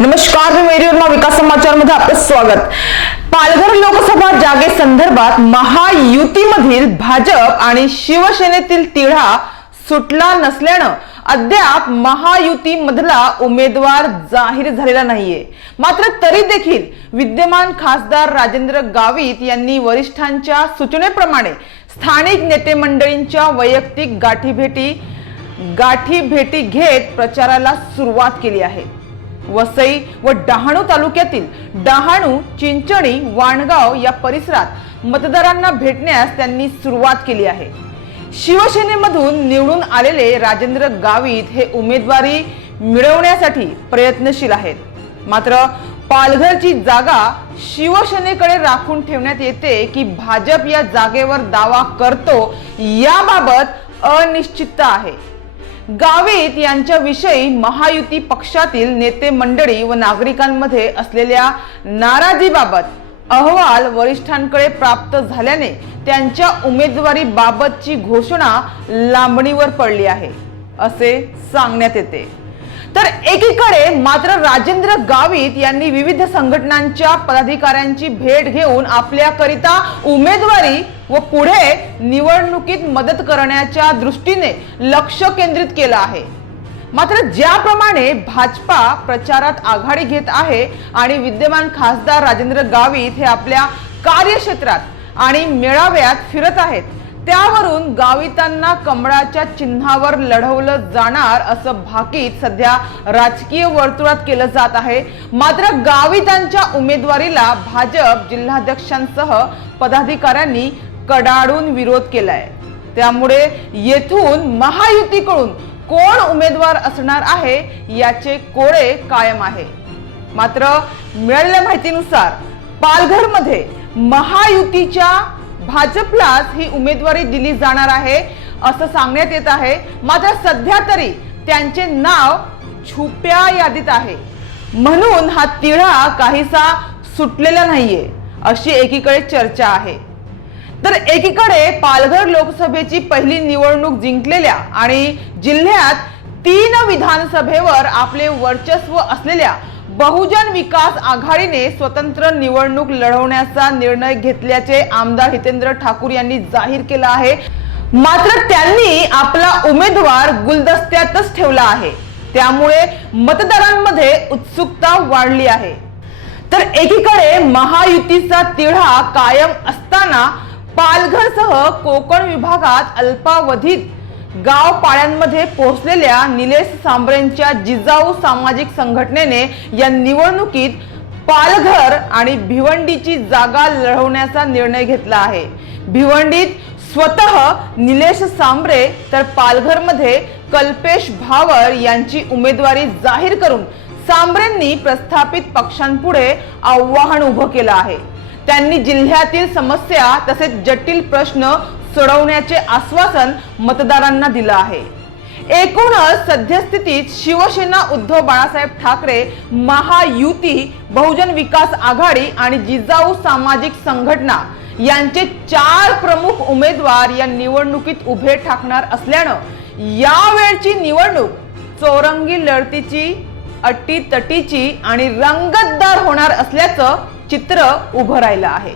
नमस्कार, मी मेरी उर्मा विकास समाचार मध्ये आपले स्वागत। पालघर लोकसभा जागे संदर्भात महायुतीमधील भाजप आणि शिवसेनेतील तिढा सुटला नसल्याने अद्याप महायुती मधला उमेदवार जाहीर झालेला नाहीये। मात्र तरी देखील विद्यमान खासदार राजेंद्र गावित यांनी वरिष्ठांच्या सूचनेप्रमाणे स्थानिक नेते मंडळींच्या वैयक्तिक गाठीभेटी घेत प्रचाराला सुरुवात केली आहे। वसई व डहाणू तालुक्यातील डहाणू, चिंचणी, वाणगाव या परिसरात मतदारांना भेटण्यास त्यांनी सुरुवात केली आहे। शिवसेनेमधून निवडून आलेले राजेंद्र गावित हे उमेदवारी मिळवण्यासाठी प्रयत्नशील आहेत। मात्र पालघरची जागा शिवसेनेकडे राखून ठेवण्यात येते की भाजप या जागेवर दावा करतो याबाबत अनिश्चितता आहे। गावित यांच्याविषयी महायुती पक्षातील नेते मंडळी व नागरिकांमध्ये असलेल्या नाराजीबाबत अहवाल वरिष्ठांकडे प्राप्त झाल्याने त्यांच्या उमेदवारी बाबतची घोषणा लांबणीवर पडली आहे असे सांगण्यात येते। तर एकीकडे मात्र राजेंद्र गावित यांनी विविध संघटनांच्या पदाधिकाऱ्यांची भेट घेऊन आपल्याकरिता उमेदवारी व पुढे निवडणुकीत मदत करण्याच्या दृष्टीने लक्ष केंद्रित केलं आहे। मात्र ज्याप्रमाणे भाजपा प्रचारात आघाडी घेत आहे आणि विद्यमान खासदार राजेंद्र गावित हे आपल्या कार्यक्षेत्रात आणि मेळाव्यात फिरत आहेत, त्यावरून गावितांना कमळाच्या चिन्हावर लढवलं जाणार असं भाकीत सध्या राजकीय वर्तुळात केलं जात आहे। मात्र गावितांच्या उमेदवारीला भाजप जिल्हाध्यक्षांसह पदाधिकाऱ्यांनी कडाडून विरोध केलाय। त्यामुळे येथून महायुतीकडून कोण उमेदवार असणार आहे याचे कोडे कायम आहे। मात्र मिळालेल्या माहितीनुसार पालघरमध्ये महायुतीच्या भाजपलाच ही उमेदवारी दिली जाणार आहे असं सांगण्यात येत आहे। मात्र सध्या तरी त्यांचे नाव छुप्या यादीत आहे, म्हणून हा तिढा काहीसा सुटलेला नाहीये अशी एकीकडे चर्चा आहे। तर एकीकडे पालघर लोकसभेची पहिली निवडणूक जिंकलेल्या आणि जिल्ह्यात 3 विधानसभेवर आपले वर्चस्व असलेल्या बहुजन विकास आघाडीने स्वतंत्र निवडणूक लढवण्याचा निर्णय घेतल्याचे आमदार हितेंद्र ठाकूर यांनी जाहीर केला आहे। मात्र त्यांनी आपला उमेदवार गुलदस्त्यातच ठेवला आहे, त्यामुळे मतदारांमध्ये उत्सुकता वाढली आहे। तर एकीकडे महायुतीचा तिढा कायम असताना पालघरसह कोकण विभागात अल्पावधीत गाव पाड्यांमध्ये पोहोचलेल्या निलेश सांबरेंच्या जिजाऊ सामाजिक संघटनेने या निवडणुकीत पालघर आणि भिवंडीची जागा लढवण्याचा निर्णय घेतला आहे। भिवंडीत स्वतः निलेश सांबरे तर पालघरमध्ये कल्पेश भावर यांची उमेदवारी जाहीर करून सांबरेंनी प्रस्थापित पक्षांपुढे आव्हान उभं केलं आहे। त्यांनी जिल्ह्यातील समस्या तसेच जटिल प्रश्न सोडवण्याचे आश्वासन मतदारांना दिलं आहे। एकूणच सद्यस्थितीत शिवसेना उद्धव बाळासाहेब ठाकरे, महायुती, बहुजन विकास आघाडी आणि जिजाऊ सामाजिक संघटना यांचे 4 प्रमुख उमेदवार या निवडणुकीत उभे ठाकणार असल्यानं यावेळची निवडणूक चौरंगी लढतीची, अटीतटीची आणि रंगतदार होणार असल्याचं चित्र उभं राहिलं आहे।